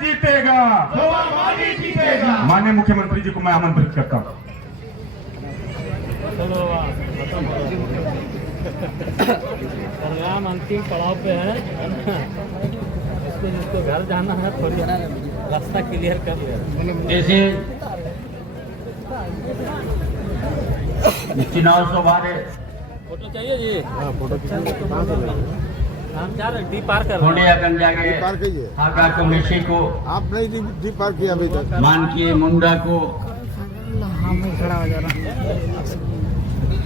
जीतेगा, माननीय मुख्यमंत्री जी को मैं आमंत्रित करता हूँ। परिणाम अंतिम पड़ाव पे है जिसको घर जाना है थोड़ी रास्ता क्लियर कर लिया। जैसे चुनाव सभा फोटो चाहिए जी? हाँ फोटो हम चाह रहे डी पार कर थोड़ियागंज जाके हाका कमेशी को आप नहीं डी पार किया अभी तक। मानकीय मुंडा को खड़ा हो जा रहा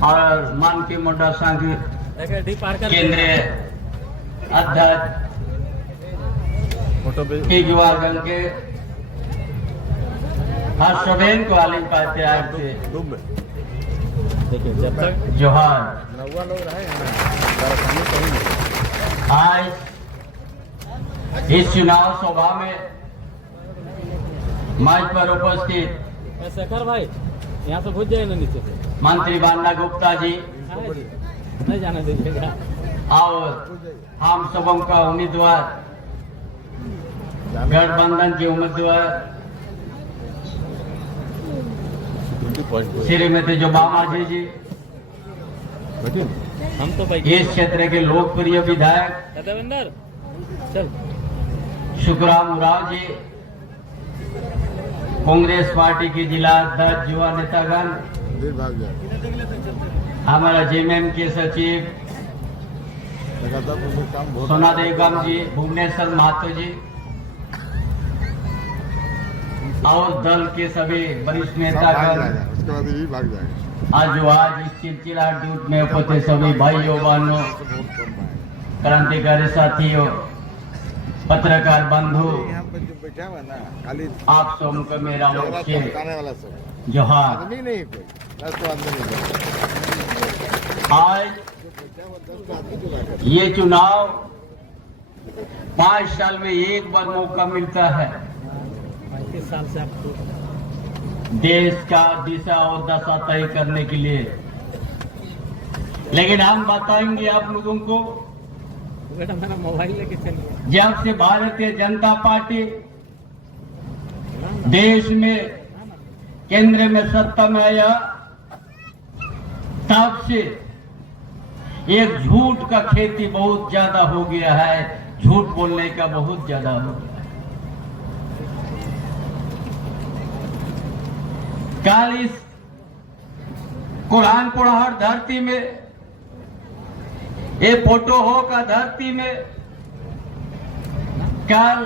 और मानकीय मुंडा संघ डी पार कर केंद्रीय अध्यक्ष केजरीवालगंज के हर्षवर्धन को आलिम पात्याग से देखिए जब तक जोहार। नौवा लोग रहे आज इस चुनाव सभा में मंच पर उपस्थित शेखर भाई यहाँ से भूज जाए ना नीचे से मंत्री बान्ना गुप्ता जी नहीं जाने दीजिएगा और हम सबों का उम्मीदवार गठबंधन के उम्मीदवार श्रीमती जोबामा जी हम तो भाई इस क्षेत्र के लोकप्रिय विधायक देवेंद्र चल शुक्राम उराव जी, कांग्रेस पार्टी के जिला अध्यक्ष युवा नेतागण, हमारा जेएमएम के सचिव सोना देवगम जी, भुवनेश्वर महतो जी और दल के सभी वरिष्ठ नेतागण आज इस चिलचिला दूत में उपस्थित सभी भाइयों बहनों, क्रांतिकारी साथियों, पत्रकार बंधु, आप सबको मेरा ओर से जोहार। आज ये चुनाव 5 साल में एक बार मौका मिलता है 35 साल से आपको देश का दिशा और दशा तय करने के लिए, लेकिन हम बताएंगे आप लोगों को बेटा मेरा मोबाइल लेके चलिए। जब से भारतीय जनता पार्टी देश में केंद्र में सत्ता में आया तब से एक झूठ का खेती बहुत ज्यादा हो गया है, झूठ बोलने का बहुत ज्यादा हो गया है। कल इस कुरान पुरहर धरती में, ये फोटो हो का धरती में कल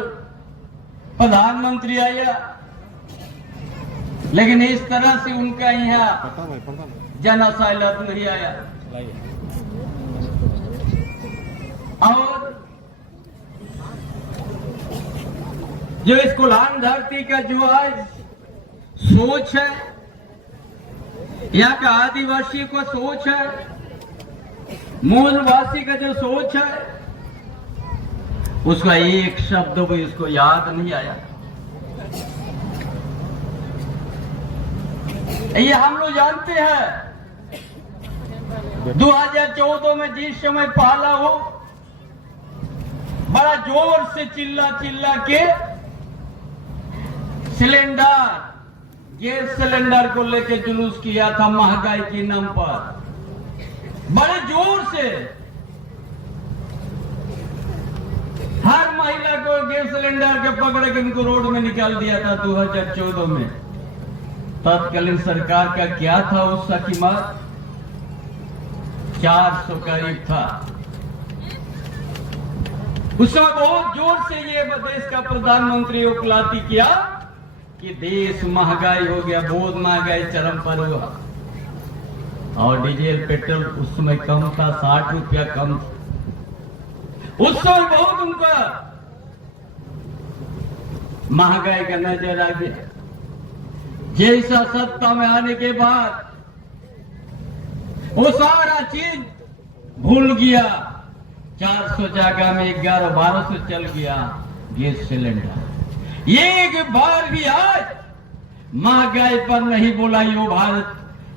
प्रधानमंत्री आया, लेकिन इस तरह से उनका यहाँ जनसाइलत नहीं आया। और जो इस कुरान धरती का जो आज सोच है, यहाँ का आदिवासी को सोच है, मूलवासी का जो सोच है, उसका एक शब्द भी इसको याद नहीं आया। ये हम लोग जानते हैं 2014 में जिस समय पहला हो बड़ा जोर से चिल्ला चिल्ला के सिलेंडर, गैस सिलेंडर को लेके जुलूस किया था महंगाई के नाम पर, बड़े जोर से हर महिला को गैस सिलेंडर के पकड़ के उनको रोड में निकाल दिया था 2014 में। तत्कालीन सरकार का क्या था उसका कीमत 400 करीब था। उस समय बहुत जोर से ये देश का प्रधानमंत्री उकलाती किया कि देश महंगाई हो गया, बहुत महंगाई चरम पर हुआ। और डीजल पेट्रोल उस समय कम था, 60 रुपया कम था। उस समय बहुत उनका महंगाई का नजर आ गया। जैसा सत्ता में आने के बाद वो सारा चीज भूल गया, 400 जगह में 1100-1200 चल गया गैस सिलेंडर। एक बार भी आज महंगाई पर नहीं बोला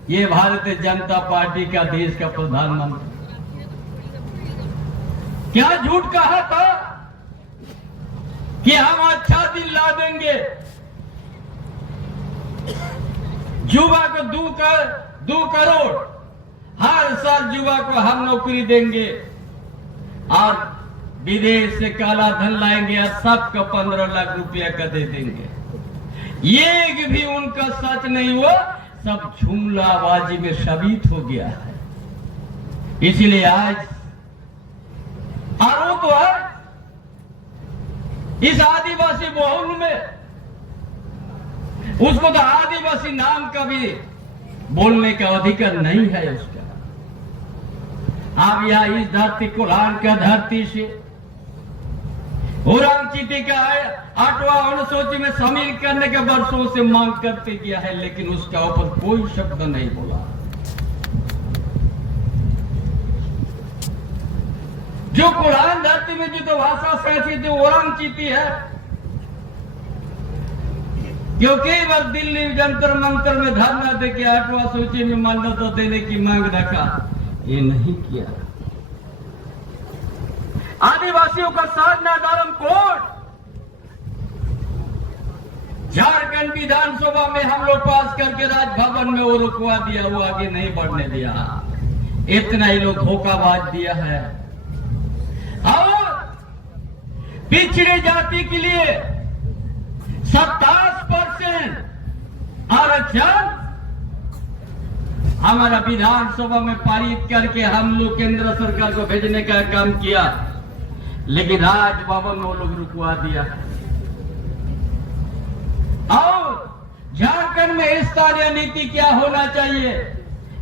ये भारतीय जनता पार्टी का देश का प्रधानमंत्री। क्या झूठ कहा था कि हम अच्छा दिन दिला देंगे। युवा को 2 करोड़ हर साल युवा को हम नौकरी देंगे और विदेश से काला धन लाएंगे और सबको 15 लाख रुपया का दे देंगे। एक भी उनका सच नहीं हुआ, सब जुमलाबाजी में साबित हो गया है। इसलिए आज और वो तो है इस आदिवासी बहुल में, उसको तो आदिवासी नाम का भी बोलने का अधिकार नहीं है उसका। आप यहाँ इस धरती कोल्हान का धरती से ओरांग चीटी का 8वां अनुसूची में शामिल करने के वर्षों से मांग करते किया है, लेकिन उसका ऊपर कोई शब्द नहीं बोला। जो कोल्हान धरती में जो भाषा सहती जो ओरांग चीटी है, क्योंकि बस दिल्ली जंतर मंतर में धरना देके 8वां सूची में मान्यता देने की मांग रखा, ये नहीं किया। आदिवासियों का साधना धर्म कोड झारखंड विधानसभा में हम लोग पास करके राजभवन में वो रुकवा दिया, वो आगे नहीं बढ़ने दिया। इतना ही लोग धोखाबाज दिया है। और पिछड़ी जाति के लिए 27% आरक्षण हमारा विधानसभा में पारित करके हम लोग केंद्र सरकार को भेजने का काम किया, लेकिन राजभवन में वो लोग रुकवा दिया। और झारखंड में इस तरह नीति क्या होना चाहिए,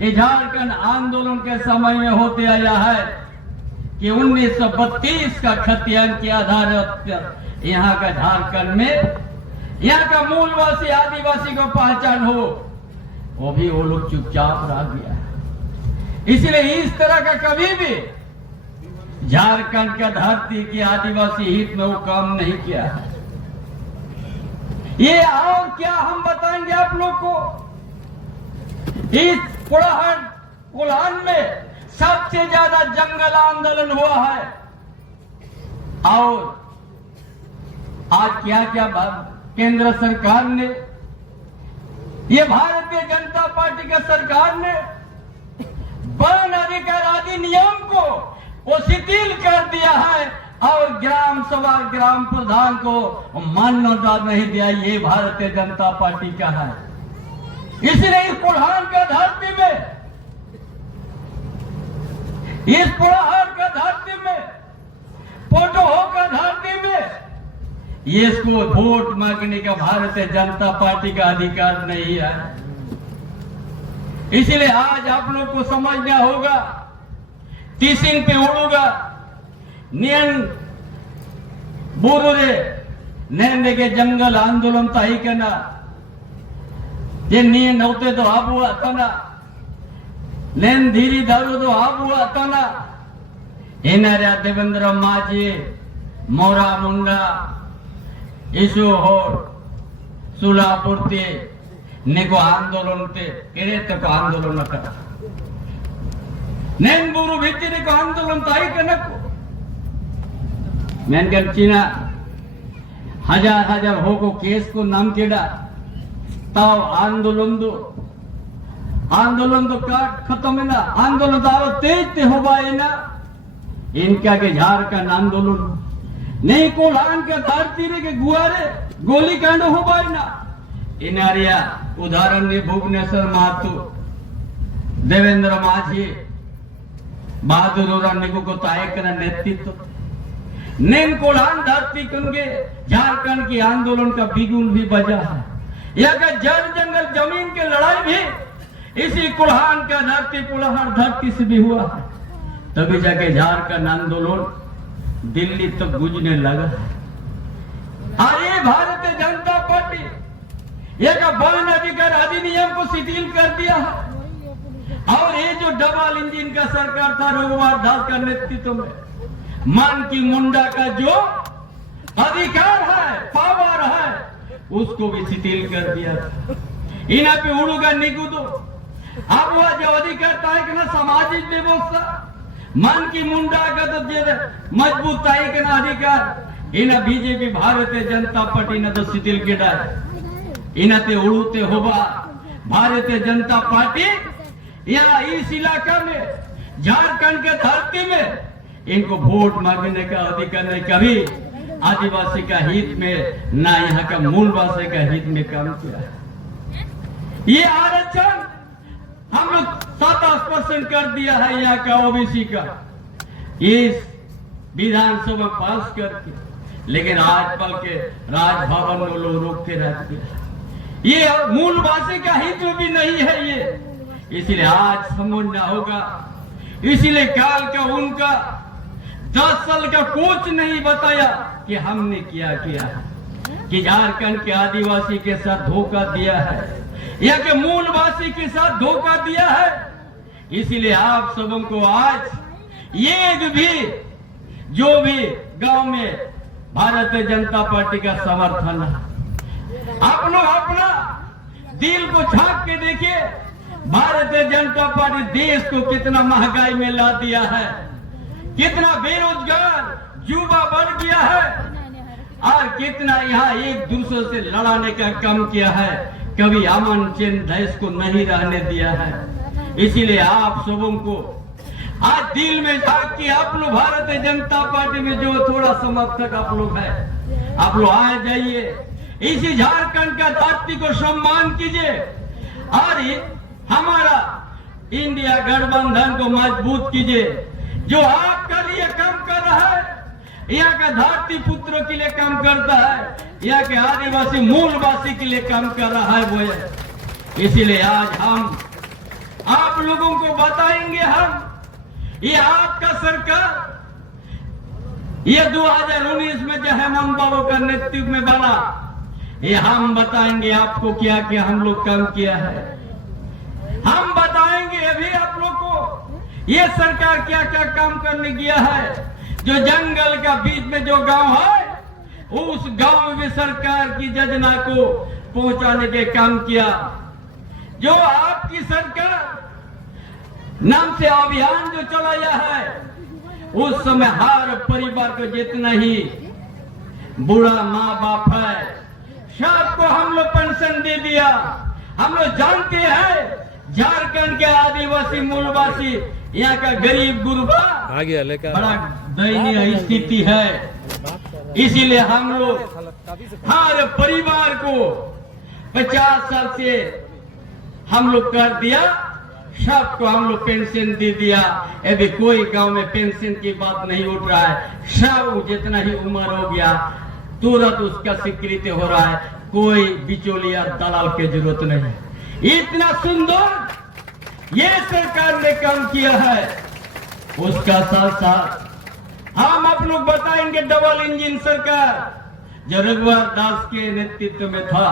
ये झारखंड आंदोलन के समय में होते आया है कि 1932 का खतियान के आधार पर यहाँ का झारखंड में यहाँ का मूलवासी आदिवासी को पहचान हो, वो भी वो लोग चुपचाप रह गया। इसलिए इस तरह का कभी भी झारखंड का धरती के आदिवासी हित में वो काम नहीं किया है। ये और क्या हम बताएंगे आप लोग को। इस कोल्हान में सबसे ज्यादा जंगल आंदोलन हुआ है, और आज क्या क्या केंद्र सरकार ने, ये भारतीय जनता पार्टी का सरकार ने वन अधिकार अधिनियम को वो शिथिल कर दिया है और ग्राम सभा ग्राम प्रधान को मान्यता नहीं दिया। ये भारतीय जनता पार्टी का है। इसलिए इस कोल्हान का धरती में, इस कोल्हान का धरती में, पोटोहो का धरती में ये इसको वोट मांगने का भारतीय जनता पार्टी का अधिकार नहीं है। इसलिए आज आप लोग को समझना होगा, तीसिन पे उड़ूगा नियन बुरुरे नैन के जंगल आंदोलन ताही करना, ये नियन होते तो आप हुआ तना, नैन धीरी दारू तो आप हुआ तना, इनार्या देवेंद्र माझी मोरा मुंडा ईशु हो सुलापुरती निको आंदोलन ते केरे तक आंदोलन करा नैन बुरु भित्तिरी को आंदोलन ताई कनक मैंने कहा चीना हजार हो केस को नाम केड़ा ताव आंदोलन दो का खत्म है ना, आंदोलन तो आरो तेज ते हो बाए ना, इनका के झारखंड आंदोलन नहीं कोल्हान के धरती रे के गुआरे गोली कांड हो बाए ना। इनारिया उदाहरण ने भुवनेश्वर महतो देवेंद्र माझी बहादुर निगु को तायक नेतृत्व नैन कोल्हान धरती के झारखंड की आंदोलन का बिगुल भी बजा है। यहाँ का जल जंगल जमीन की लड़ाई भी इसी कोल्हान का धरती कोल्हान धरती से भी हुआ है, तभी जाके झारखंड आंदोलन दिल्ली तक गुजरने लगा। और ये भारतीय जनता पार्टी यह वन अधिकार अधिनियम को शिथिल कर दिया है। और ये जो डबल इंजन का सरकार था रघुवर दास का नेतृत्व में, मन की मुंडा का जो अधिकार है पावर है उसको भी शिथिल कर दिया था। इना पे उड़ूगा निगुदो अब वह जो अधिकार ताई ना सामाजिक व्यवस्था मन की मुंडा का तो मजबूत ताई का अधिकार इन बीजेपी भारतीय जनता पार्टी ने तो शिथिल गिड़ा इनते उड़ते होगा भारतीय जनता पार्टी यहाँ इस इलाका में झारखंड के धरती में इनको वोट मांगने का अधिकार नहीं। कभी आदिवासी का हित में ना यहाँ का मूलवासी का हित में काम किया। ये आरक्षण हम लोग 27% कर दिया है यहाँ का ओबीसी का इस विधानसभा पास करके, लेकिन आजकल के राजभवन में लोग रोकते रहते हैं। ये मूलवासी का हित भी नहीं है ये, इसलिए आज समझना होगा। इसलिए काल का उनका 10 साल का कोच नहीं बताया कि हमने क्या किया है, कि झारखंड के आदिवासी के साथ धोखा दिया है या के मूलवासी के साथ धोखा दिया है। इसलिए आप सबों को आज ये भी जो भी गांव में भारतीय जनता पार्टी का समर्थन है, आप लोग अपना दिल को झांक के देखिए। भारतीय जनता पार्टी देश को कितना महंगाई में ला दिया है, कितना बेरोजगार युवा बढ़ गया है और कितना यहाँ एक दूसरे से लड़ाने का काम किया है। कभी अमन चैन देश को नहीं रहने दिया है। इसीलिए आप सबों को आज दिल में झांक के आप लोग भारतीय जनता पार्टी में जो थोड़ा समर्थक आप लोग है, आप लोग आ जाइए, इसी झारखंड का धरती को सम्मान कीजिए और हमारा इंडिया गठबंधन को मजबूत कीजिए। जो आपका लिए काम कर रहा है, यहाँ का धरती पुत्रों के लिए काम करता है, यहाँ के आदिवासी मूलवासी के लिए काम कर रहा है वो है। इसीलिए आज हम आप लोगों को बताएंगे, हम ये आपका सरकार ये 2019 में जो हेमंत बाबू का नेतृत्व में बना, ये हम बताएंगे आपको क्या क्या हम लोग काम किया है। हम बताएंगे अभी आप लोग को ये सरकार क्या क्या काम करने गया है। जो जंगल का बीच में जो गांव है, उस गांव में सरकार की योजना को पहुंचाने के काम किया। जो आपकी सरकार नाम से अभियान जो चलाया है, उस समय हर परिवार को जितना ही बूढ़ा माँ बाप है सबको हम लोग पेंशन दे दिया। हम लोग जानते हैं झारखंड के आदिवासी मूलवासी यहाँ का गरीब गुरबा बड़ा दयनीय स्थिति है। इसीलिए हम लोग हर परिवार को 50 साल से हम लोग कर दिया, सबको हम लोग पेंशन दे दिया। अभी कोई गांव में पेंशन की बात नहीं उठ रहा है। सब जितना ही उम्र हो गया तुरंत उसका स्वीकृति हो रहा है, कोई बिचौलिया दलाल की जरूरत नहीं। इतना सुंदर ये सरकार ने काम किया है। उसका साथ साथ हम आप लोग बताएंगे डबल इंजन सरकार जो रघुवर दास के नेतृत्व में था,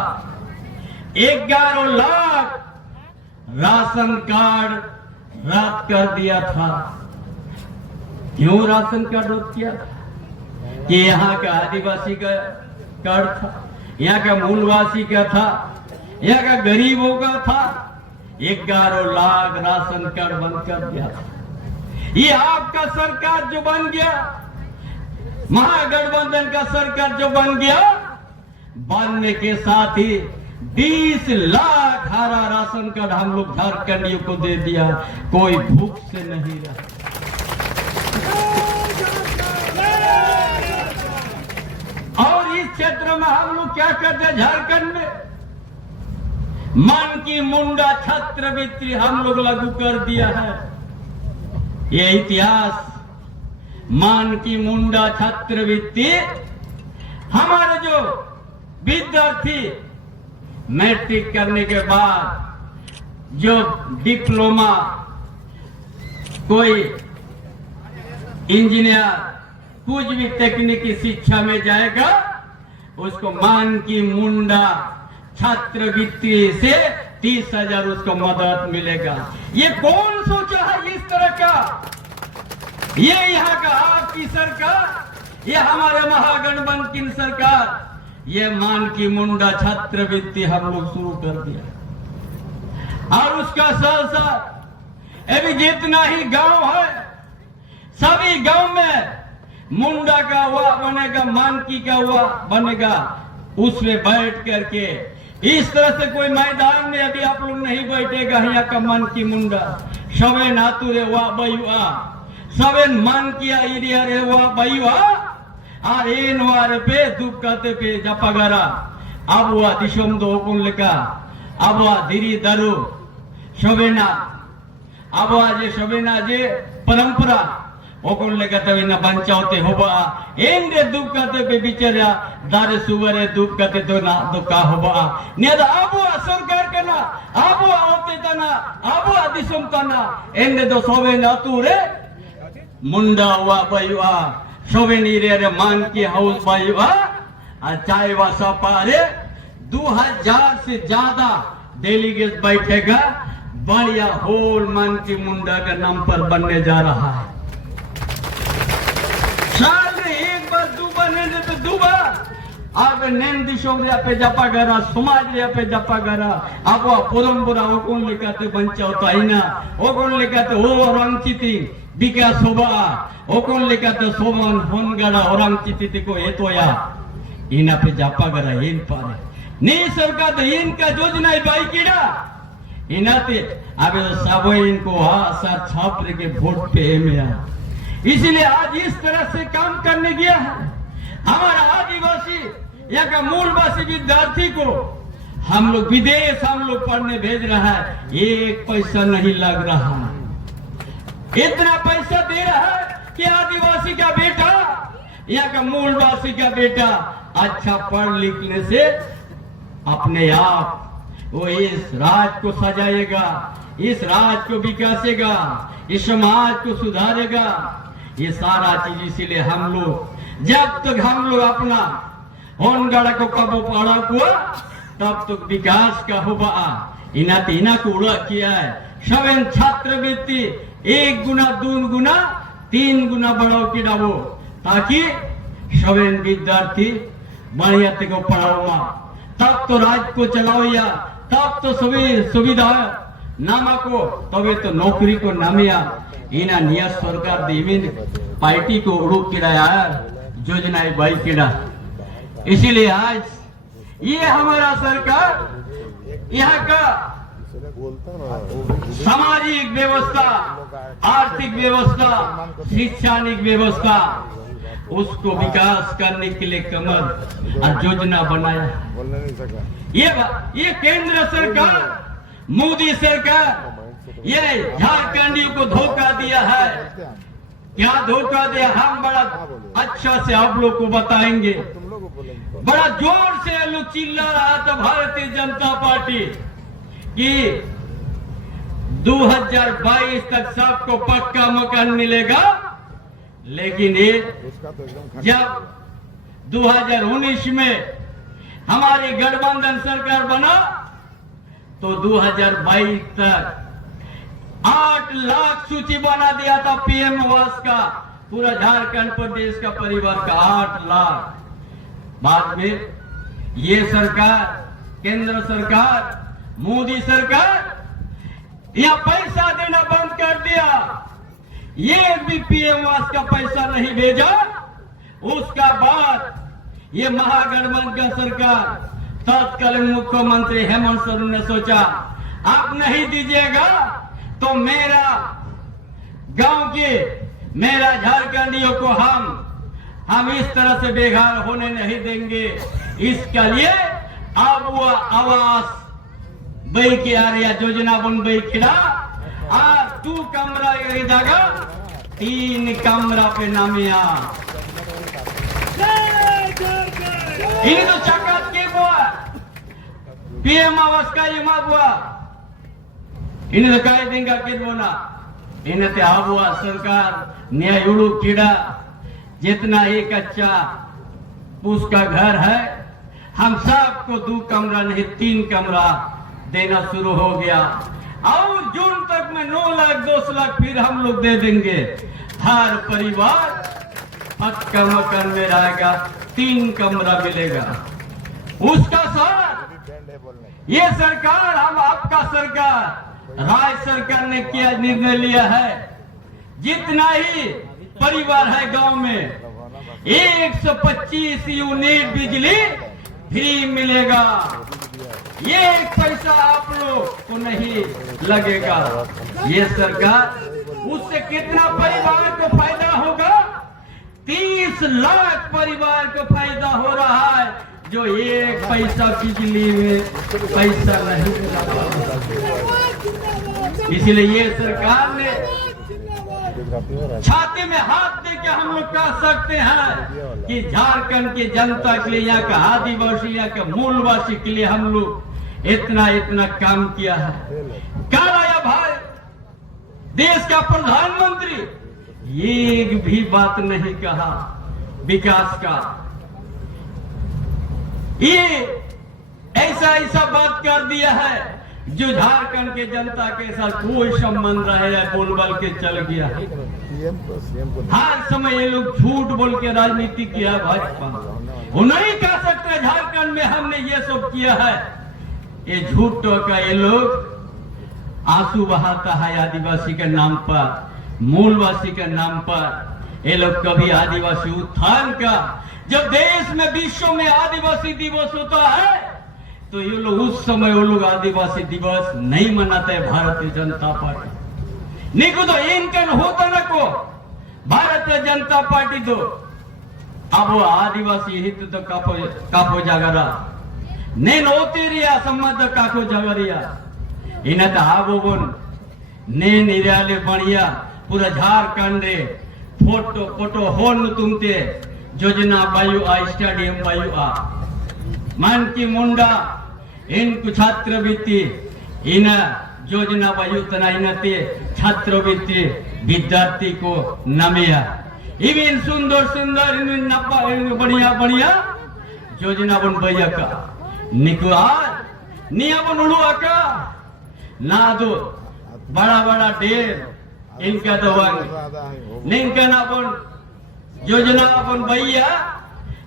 11 लाख राशन कार्ड रद्द कर दिया था। क्यों राशन कार्ड रद्द किया था? कि यहाँ का आदिवासी का कार्ड था, यहाँ का मूलवासी का था, यहाँ का गरीबों का था। 11 लाख राशन कार्ड बंद कर दिया था। ये आपका सरकार जो बन गया, महागठबंधन का सरकार जो बन गया, बनने के साथ ही 20 लाख हरा राशन कार्ड हम लोग झारखंडियों को दे दिया। कोई भूख से नहीं रहा। और इस क्षेत्र में हम लोग क्या करते हैं, झारखंड में मन की मुंडा छात्रवृत्ति हम लोग लागू कर दिया है। ये इतिहास मन की मुंडा छात्रवृत्ति हमारे जो विद्यार्थी मैट्रिक करने के बाद जो डिप्लोमा कोई इंजीनियर कुछ भी तकनीकी शिक्षा में जाएगा, उसको मान की मुंडा छात्रवृत्ति से 30,000 उसको मदद मिलेगा। ये कौन सोचा है इस तरह का? ये यहाँ का आपकी सरकार, ये हमारे महागठबंधन की सरकार, ये मान की मुंडा छात्रवृत्ति हम लोग शुरू कर दिया। और उसका साथ साथ अभी जितना ही गांव है, सभी गांव में मुंडा का हुआ बनेगा, मानकी का हुआ बनेगा, उसमें बैठ करके इस तरह से कोई मैदान में अभी आप लोग नहीं बैठेगा। यहाँ का मन की मुंडा सवे नातुरे हुआ बयुआ सवे मन किया एरिया रे हुआ बयुआ और इन वार पे दुख कहते पे जपागारा अब हुआ दिशम दो कुन लेका अब हुआ धीरी दरु शोभेना अब हुआ जे शोभेना जे परंपरा ओकुन लेका तभी न बंचाओते होबा एंडे दुख कहते पे बिचारा दारे सुवरे दुख कहते तो ना दुखा होबा नेदा अब हुआ सरकार करना अब हुआ होते तना अब हुआ दिशम तना एंडे दो शोभेना तू रे मुंडा हुआ बयुआ शोभेनी रे मान की हाउस बयुआ चाय व सपारे 2000 से ज्यादा डेलीगेट बैठेगा। बढ़िया होल मन की मुंडा का नाम पर बनने जा रहा है। साल में एक बार दो बने तो दो बार अब नैन दिशों रे पे जपा गरा समाज रे पे जपा गरा अब वो परंपरा वो कौन लेकर बंचा होता है ना वो कौन लेकर वो रंगचिती विकास होगा वो कौन लेकर सोमन होन गड़ा और रंगचिती को ये तो या इना पे जापा गरा इन पारे नहीं सरकार इनका योजना बाई कीड़ा इनाते अब सब इनको सर छाप के वोट पे में इसलिए आज इस तरह से काम करने गया है। हमारा आदिवासी यहाँ का मूलवासी विद्यार्थी को हम लोग विदेश हम लोग पढ़ने भेज रहा है, एक पैसा नहीं लग रहा, इतना पैसा दे रहा है कि आदिवासी का बेटा यहाँ का मूलवासी का बेटा अच्छा पढ़ लिखने से अपने आप वो इस राज को सजाएगा, इस राज को विकासेगा, इस समाज को सुधारेगा। ये सारा चीज इसीलिए हम लोग जब तक हम लोग अपना होनगढ़ को कबो पढ़ा हुआ तब तक विकास का होगा। इना तीना को उड़ा किया है सवेन छात्रवृत्ति 1 गुना 2 गुना 3 गुना बढ़ाओ की डाबो ताकि सवेन विद्यार्थी बढ़िया को पढ़ाओ तब तो राज्य को चलाओ या तब तो सभी सुविधा नामा को तबे तो नौकरी को नामिया इना नियत सरकार दीविन पार्टी को उड़ू किराया योजना बाई किड़ा। इसीलिए आज ये हमारा सरकार यहाँ का सामाजिक व्यवस्था, आर्थिक व्यवस्था, शैक्षणिक व्यवस्था उसको विकास करने के लिए कमर योजना बनाया। ये केंद्र सरकार मोदी सरकार ये झारखंडियों को धोखा दिया है। क्या धोखा दिया हम बड़ा अच्छा से आप लोग को बताएंगे। बड़ा जोर से लोग चिल्ला रहा था भारतीय जनता पार्टी कि 2022 तक सबको पक्का मकान मिलेगा, लेकिन ये जब 2019 में हमारी गठबंधन सरकार बना तो 2022 तक 8 लाख सूची बना दिया था पीएम आवास का, पूरा झारखंड प्रदेश का परिवार का 8 लाख। बाद में ये सरकार केंद्र सरकार मोदी सरकार यह पैसा देना बंद कर दिया, ये भी पीएम आवास का पैसा नहीं भेजा। उसका बाद ये महागठबंधन सरकार तत्कालीन मुख्यमंत्री हेमंत सोरेन ने सोचा आप नहीं दीजिएगा तो मेरा गांव के मेरा झारखंडियों को हम इस तरह से बेघर होने नहीं देंगे। इसके लिए अब वो आवास बई के आ रहा योजना बन बई खिला आज 2 कमरा की जगह 3 कमरा पे नामिया इन तो चक्कर के बुआ पीएम आवास का ये माँ बुआ इन्हें तो कह देंगे कि बोना इन्हें ते हुआ सरकार न्याय उड़ू कीड़ा जितना एक अच्छा उसका घर है हम सबको 2 कमरा नहीं 3 कमरा देना शुरू हो गया और जून तक में 9 लाख 10 लाख फिर हम लोग दे देंगे। हर परिवार पक्का मकान में रहेगा, 3 कमरा मिलेगा। उसका साथ ये सरकार हम आपका सरकार राज्य सरकार ने क्या निर्णय लिया है जितना ही परिवार है गांव में 125 यूनिट बिजली फ्री मिलेगा। ये एक पैसा आप लोग को नहीं लगेगा। ये सरकार, उससे कितना परिवार को फायदा होगा? 30 लाख परिवार को फायदा हो रहा है, जो एक पैसा बिजली में पैसा नहीं लगा। इसलिए ये सरकार ने छाती में हाथ दे के हम लोग कह सकते हैं कि झारखंड की जनता के लिए, यहाँ का आदिवासी, यहाँ के मूलवासी के लिए हम लोग इतना काम किया है। काराया भाई, देश का प्रधानमंत्री एक भी बात नहीं कहा विकास का। ये ऐसा बात कर दिया है जो झारखंड के जनता के साथ कोई संबंध रहे, बोल के चल गया। हर समय ये लोग झूठ बोल के राजनीति किया भाजपा। वो नहीं कह सकते झारखंड में हमने ये सब किया है। ये झूठ का ये लोग आंसू बहाता है आदिवासी के नाम पर, मूलवासी के नाम पर। ये लोग कभी आदिवासी उत्थान का, जब देश में विश्व में आदिवासी दिवस होता है तो ये लोग उस समय वो लोग आदिवासी दिवस नहीं मनाते। भारतीय जनता पार्टी निको तो इनकन होता न को भारतीय जनता पार्टी तो अब वो आदिवासी हित तो कापो जागरा नेन होती रिया संबंध काको जागरिया इन बोन नेन इराले बढ़िया पूरा झारखंड रे फोटो होन तुमते योजना बायु आ स्टेडियम बायु आ मन की मुंडा इन छात्रवृत्ति इन योजना बायु तना इनते छात्रवृत्ति विद्यार्थी को नमिया इविन सुंदर बढ़िया योजना बन भैया का निकुआर निया बन उड़ुआ का ना दो बड़ा ढेर इनका दवांग निनका ना बन योजना बन भैया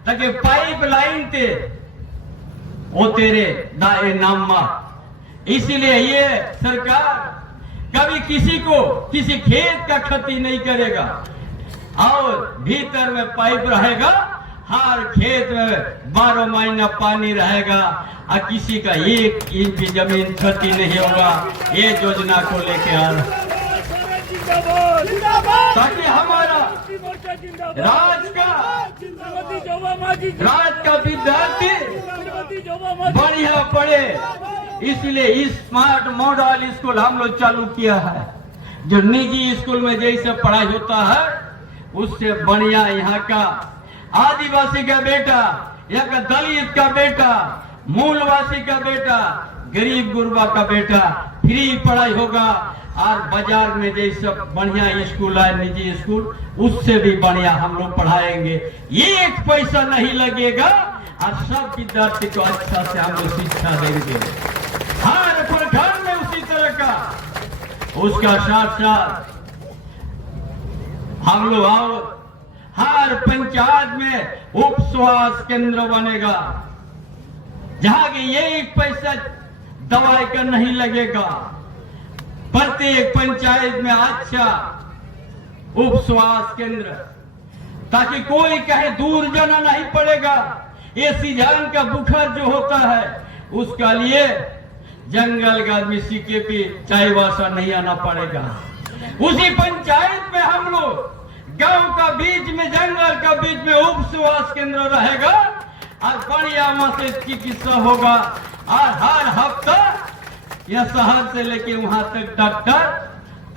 ताकि पाइपलाइन ते ओ तेरे दाए नामा। इसीलिए ये सरकार कभी किसी खेत का क्षति नहीं करेगा और भीतर में पाइप रहेगा, हर खेत में 12 महीना पानी रहेगा और किसी का 1 इंच भी जमीन क्षति नहीं होगा। ये योजना को लेके आ रहा ताकि हमारा राज का विद्यार्थी बढ़िया पढ़े। इसलिए स्मार्ट मॉडल स्कूल हम लोग चालू किया है, जो निजी स्कूल में जैसे पढ़ाई होता है उससे बढ़िया यहाँ का आदिवासी का बेटा, यहाँ का दलित का बेटा, मूलवासी का बेटा, गरीब गुरबा का बेटा फ्री पढ़ाई होगा। और बाजार में जैसे बढ़िया स्कूल है निजी स्कूल, उससे भी बढ़िया हम लोग पढ़ाएंगे। एक पैसा नहीं लगेगा और सब विद्यार्थी को अच्छा से हम लोग शिक्षा देंगे। हर प्रखंड में उसी तरह का उसका साथ हम लोग आओ, हर पंचायत में उप स्वास्थ्य केंद्र बनेगा जहां की एक पैसा दवाई का नहीं लगेगा। प्रत्येक पंचायत में अच्छा उप स्वास्थ्य केंद्र, ताकि कोई कहे दूर जाना नहीं पड़ेगा। ये सीजन का बुखार जो होता है उसका लिए जंगल का आदमी सीकेपी चाईवासा नहीं आना पड़ेगा। उसी पंचायत में हम लोग गांव का बीच में, जंगल का बीच में उप स्वास्थ्य केंद्र रहेगा और बढ़िया वहां से चिकित्सा होगा। और हर हफ्ता यह शहर से लेके वहां तक डॉक्टर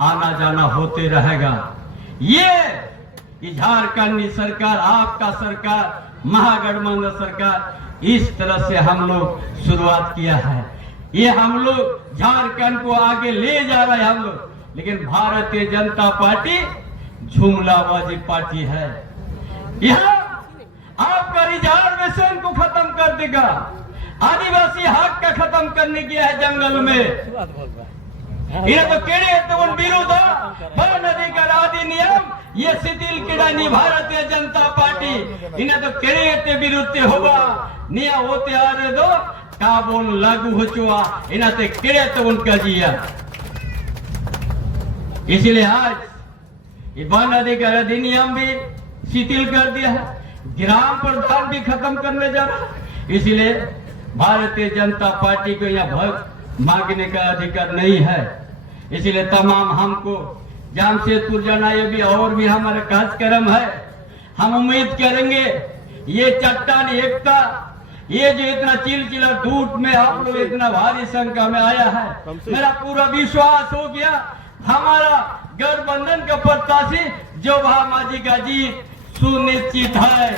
आना जाना होते रहेगा। ये झारखंड सरकार, आपका सरकार, महागठबंधन सरकार, इस तरह से हम लोग शुरुआत किया है। ये हम लोग झारखंड को आगे ले जा रहे हैं हम लोग। लेकिन भारतीय जनता पार्टी झुमलाबाजी पार्टी है। यह आपका रिजर्वेशन को खत्म कर देगा, आदिवासी हक का खत्म करने किया है जंगल में। इन्हें तो केड़े तो विरोध वन अधिकार अधिनियम ये शिथिल किड़ा भारतीय जनता पार्टी इन्हें तो केड़े विरुद्ध होगा निया होते आ रहे दो काबोन लागू हो चुआ इन्हें तो केड़े तो उनका जिया। इसलिए आज ये वन अधिकार अधिनियम भी शिथिल कर दिया है। ग्राम प्रधान भी खत्म करने जा रहा है। इसलिए भारतीय जनता पार्टी को यह वोट मांगने का अधिकार नहीं है। इसलिए तमाम हमको जमशेदपुर जाना ये भी और भी हमारा कार्यक्रम है। हम उम्मीद करेंगे ये चट्टान एकता, ये जो इतना चिलचिला धूप में आप लोग इतना भारी संख्या में आया है, मेरा पूरा विश्वास हो गया हमारा गठबंधन का प्रत्याशी जो भामाजी का जीत सुनिश्चित है,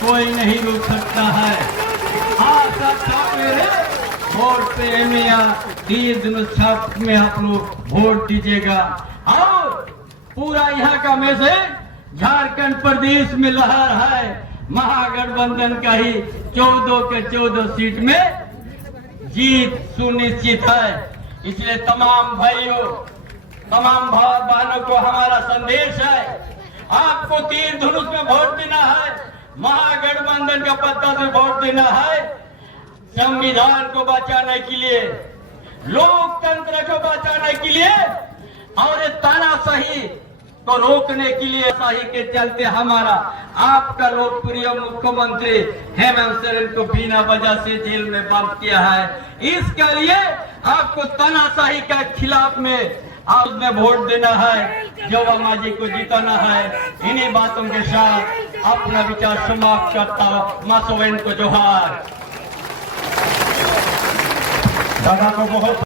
कोई नहीं रोक सकता है। वोट पे तीन छाप में आप लोग वोट दीजिएगा और पूरा यहाँ का मैसेज झारखंड प्रदेश में लहर है। महागठबंधन का ही 14 के 14 सीट में जीत सुनिश्चित है। इसलिए तमाम भाइयों, तमाम बहनों को हमारा संदेश है, आपको तीर धनुष में वोट देना है, महागठबंधन का पत्ता से वोट देना है। संविधान को बचाने के लिए, लोकतंत्र को बचाने के लिए और तानाशाही को रोकने के लिए, सही के चलते हमारा आपका लोकप्रिय मुख्यमंत्री हेमंत सोरेन को बिना वजह से जेल में बंद किया है। इसके लिए आपको तानाशाही के खिलाफ में आप में वोट देना है, जो माजी को जिताना है। इन्हीं बातों के साथ अपना विचार समाप्त करता हूँ। माँ सोरेन को जोहार। दादा को बहुत